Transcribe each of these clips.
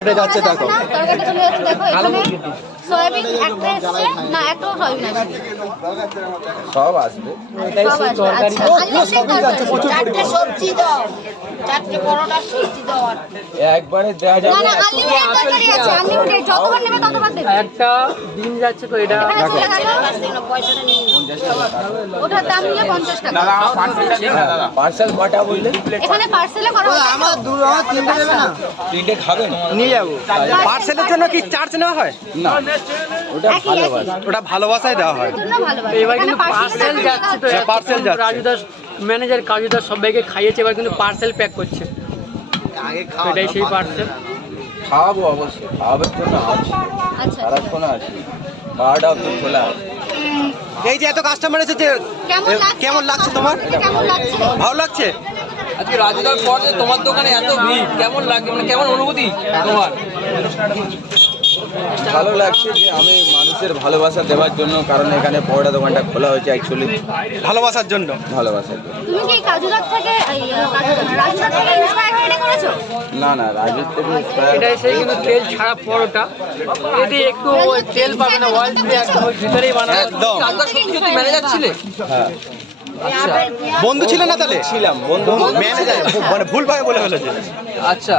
যাচ্ছে দেখো তরকারিটা চলে যাচ্ছে দেখো এখানে সয়াবিন একটা এসছে না একটাও সয়াবিন আসবে সব আসবে এটাই সেই তরকারি সবই যাচ্ছে প্রচুর চারটে সবজি দাও, চারটে পরোটা সবজি দাও। একবারে দেওয়া না যাবে না আনলিমিটেড তরকারি আছে আনলিমিটেড যতবার নেবে ততবার দেবে একটা ডিম যাচ্ছে তো এটা এখানে চলে গেল কাছ থেকে না পয়সাটা নিয়ে নাও। ওটার দাম নিয়ে 50 টাকা পার্সেল কটা বললে এখানে পার্সেলে করা হবে আমার তিনটে দেবে না তিনটে খাবেন নিয়ে যাবো পার্সেলের জন্য কি চার্জ নেওয়া হয় না ওটা ভালোবাসা ওটা ভালোবাসায় দেওয়া হয় জন্য ভালো এবার কিন্তু পার্সেল যাচ্ছে তো পার্সেল যাচ্ছে। রাজু দাস ম্যানেজার কাজু দাস সবাইকে খাইয়েছে এবার কিন্তু পার্সেল প্যাক করছে আগে তো এটাই সেই পার্সেল খাওয়াবো অবশ্যই খাওয়াবার জন্য আছি আচ্ছা সারাক্ষণ আছি কার্ড আপনার খোলা আছে এই যে এত কাস্টমার এসেছে কেমন লাগছে তোমার কেমন লাগছে ভালো লাগছে আজকে রাজুদার পর যে তোমার দোকানে এত ভিড় কেমন লাগে মানে কেমন অনুভূতি তোমার? ভালো লাগছে যে আমি মানুষের ভালোবাসা দেওয়ার জন্য কারণ এখানে পরোটা দোকানটা খোলা হয়েছে অ্যাকচুয়ালি ভালোবাসার জন্য ভালোবাসার জন্য তুমি কি কাজুদার থেকে রাজুদার থেকে ইন্সপায়ার হয়ে এটা করেছো না না রাজুর থেকে inspire- এটাই সেই কিন্তু তেল ছাড়া পরোটা এতে একটু তেল পাবে না অয়েল দিয়ে একদম ওই ভিতরেই বানানো একদম রাজুদার সত্যি সত্যি ম্যানেজার ছিলে? হ্যাঁ আচ্ছা বন্ধু ছিল না তাহলে ছিলাম বন্ধু ম্যানেজার মানে ভুল ভাবে বলে ফেলেছে আচ্ছা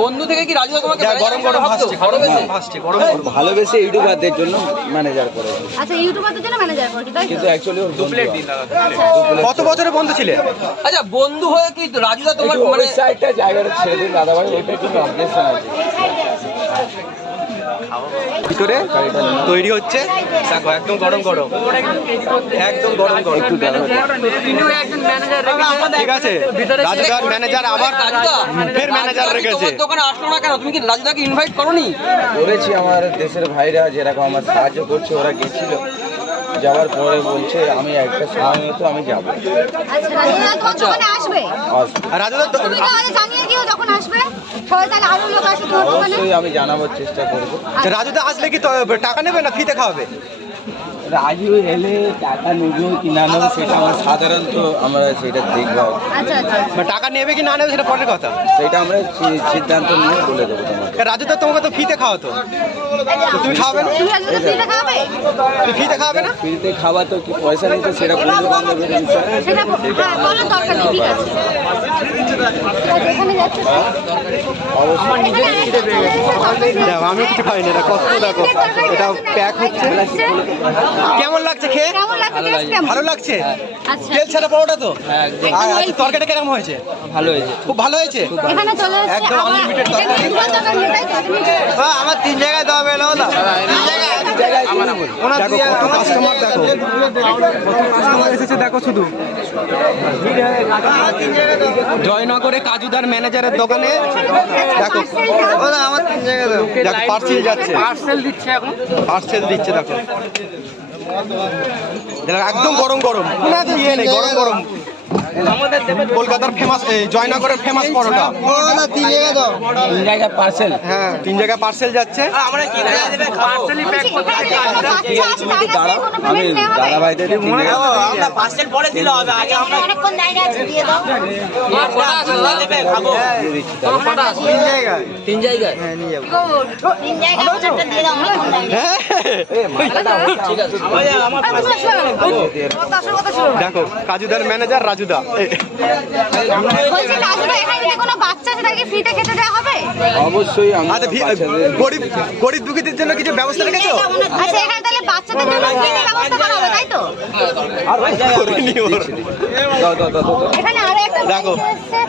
বন্ধু থেকে কি রাজুদা তোমাকে যা manager গরম গরম ভাবতো? ভাসছে ভালোবেসে? গরম গরম ভালোবেসে ইউটিউবারদের জন্য ম্যানেজার করেছে আচ্ছা ইউটিউবারদের জন্য ম্যানেজার করেছো তাই তো কিন্তু অ্যাকচুয়ালি ওর দুপ্লেট কত বছরের বন্ধু ছিলে আচ্ছা বন্ধু হয়ে কি রাজুদা তোমার একটু মানে ওই সাইডটা জায়গাটা ছেড়ে দিন দাদা ভাই ওইটা একটু অবজেকশন আছে ভিতরে তৈরি হচ্ছে দেখো একদম গরম গরম একদম গরম গরম একটু দাদা তিনিও একজন ম্যানেজার ঠিক আছে রাজুদার ম্যানেজার আবার রাজুদা ফের ম্যানেজার রাজুদা কি রেখেছে তোমার দোকানে আসলো না কেন? তুমি কি রাজুদাকে ইনভাইট করোনি? করেছি আমার দেশের ভাইরা যেরকম আমার সাহায্য করছে ওরা গেছিল যাওয়ার পরে বলছে আমি একটা সময় মতো আমি যাবো আচ্ছা রাজুদা তোমার দোকানে আসবে আর রাজুদার তো তুমি তাহলে জানিয়ে দিও যখন আসবে সবাই তাহলে আরো লোক আসবে তোমার দোকানে অবশ্যই আমি জানাবার চেষ্টা করবো রাজুদা আসলে কি তো টাকা নেবে না ফ্রিতে খাওয়াবে রাজু এলে টাকা নেবো কি না নেবো সেটা আমার সাধারণত আমরা সেটা দেখবো আচ্ছা আচ্ছা বা টাকা নেবে কি না নেবে সেটা পরের কথা সেটা আমরা সিদ্ধান্ত নিয়ে বলে দেবো তোমাকে রাজুদা তোমাকে তো ফ্রিতে খাওয়াতো তো তুমি খাওয়াবে না তুমি রাজুদা ফ্রিতে খাবে তুমি ফ্রিতে খাওয়াবে না ফ্রিতে খাওয়া তো কি পয়সা নিতে সেটা বন্ধু বান্ধবের বিষয় সেটা হ্যাঁ বলো দরকার নেই ঠিক আছে এখানে যাচ্ছে দেখো আমি কিছু খাইনি এটা কষ্ট দেখো এটা প্যাক হচ্ছে কেমন লাগছে খেয়ে কেমন লাগছে টেস্ট কেমন ভালো লাগছে আচ্ছা তেল ছাড়া পরোটা তো হ্যাঁ একদম আর আজকে তরকারিটা কেমন হয়েছে ভালো হয়েছে। খুব ভালো হয়েছে এখানে চলে এসেছে একদম আবার unlimited এটা তরকারি। কি তোমার দোকান এটাই তো তুমি আমার 3 জায়গায় দেওয়া বেলা হলো দেখো কত কাস্টমার দেখো কত কাস্টমার এসেছে দেখো শুধু জয়নগরে কাজুদার ম্যানেজারের দোকানে দেখো আমার 3 জায়গায় দাও দেখো পার্সেল যাচ্ছে পার্সেল দিচ্ছে এখন পার্সেল দিচ্ছে দেখো দেখো একদম গরম গরম কোনো তো ইয়ে নেই গরম গরম কলকাতার ফেমাস জয়নগরের ফেমাস পরোটা 3 জায়গায় পার্সেল হ্যাঁ 3 জায়গায় পার্সেল যাচ্ছে পার্সেলই প্যাক করতে আমি দাদা ভাইদের অনেকক্ষণ দাঁড়িয়ে আছে, দিয়ে দাও। তিন জায়গায় হ্যাঁ নিয়ে যাবো 3 জায়গায় আমারটা দিয়ে দাও, অনেকক্ষণ দাঁড়িয়ে আছে। ঠিক আছে দেখো কাজুদার ম্যানেজার রাজুদা বলছি রাজুদা এখানে যদি কোনো বাচ্চা আছে তাকে ফ্রিতে খেতে দেওয়া হবে অবশ্যই আচ্ছা গরিব গরিব দুঃখীদের জন্য কিছু ব্যবস্থা রেখেছো আচ্ছা এখানে তাহলে বাচ্চাদের জন্য ফ্রিতে ব্যবস্থা করা হবে তাই তো করিনি ওর। এখানে আরো একটা দেখো।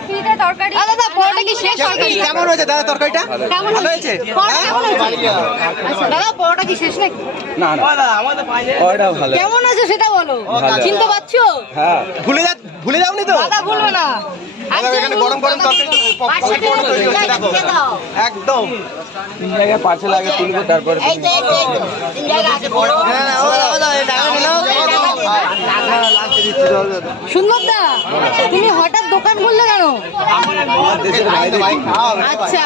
ফ্রিতে তরকারি দাদা পরোটা কি শেষ নাকি কেমন হয়েছে দাদা তরকারিটা কেমন ভালো হয়েছে পরোটা কেমন হয়েছে আচ্ছা দাদা পরোটা কি শেষ নাকি না না ওটা ভালো কেমন আছে সেটা বলো ভালো। চিনতে পারছো হ্যাঁ ভুলে যাওনি তো দাদা ভুলবে না দেখো, এখানে গরম গরম তরকারি পকোড়া তৈরি হচ্ছে দেখো একদম 3 জায়গায় পার্সেল আগে তুলবো তারপরে এই তো, এই তো, এই তো। 3 জায়গায় আছে, বড়। সুন্দর দা তুমি হঠাৎ দোকান খুললে কেন দেশের বাইরে আচ্ছা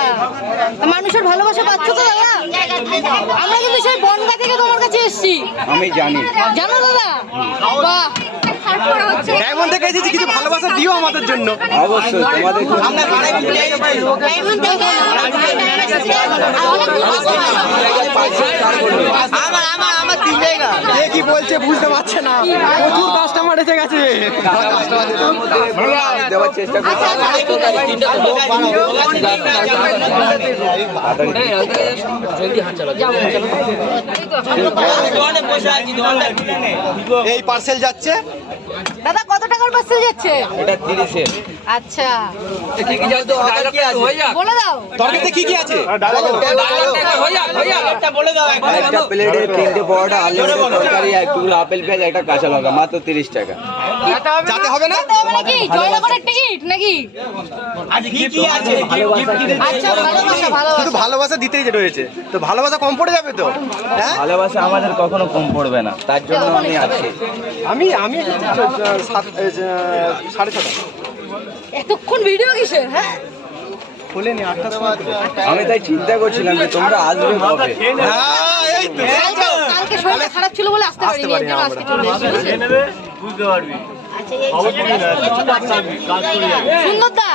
তা মানুষের ভালোবাসা পাচ্ছ তো দাদা 3 জায়গায় দিয়ে দাও। আমরা কিন্তু সেই বনগা থেকে তোমার কাছে এসেছি আমি জানি জানো দাদা বাহ ডায়মন্ড থেকে এসেছি কিছু ভালোবাসা দিও আমাদের জন্য অবশ্যই তোমাদের আমরা ডায়মন্ড থেকে আমার 3 জায়গা এ কি বলছে বুঝতে পারছে না, প্রচুর কাস্টমার এসে গেছে। দেওয়ার চেষ্টা করছি। এই পার্সেল যাচ্ছে, দাদা কত টাকার পার্সেল যাচ্ছে? এটা 30-এর। আচ্ছা কি কি জানতো ডায়লগটা হয়ে যাক বলে দাও। তরকারিতে কি কি আছে? ডায়লগটা হয়ে যাক একটা বলে দাও একটা প্লেটে 3টে পরোটা, আলু তরকারি, এক টুকরো আপেল পেঁয়াজ, একটা কাঁচা লঙ্কা, মাত্র 30 টাকা। যাতে হবে না? তবে নাকি জয়নগরের টিকিট নাকি? আচ্ছা ভালোবাসা শুধু ভালোবাসা দিতেই যে রয়েছে, তো ভালোবাসা কম পড়ে যাবে তো? হ্যাঁ ভালোবাসা আমাদের কখনো কম পড়বে না, তার জন্য আমি আছি। আমি 6:30। এতক্ষণ ভিডিও কিসের? হ্যাঁ খুলেনি 8টার সময় তো। আমি তাই চিন্তা করছিলাম যে তোমরা আসবে কবে। হ্যাঁ, এই তো। কালকে শরীরটা খারাপ ছিল বলে আসতে পারিনি, এর জন্য আজকে চলে এসেছি। বুঝতে পারবি সুন্দর দা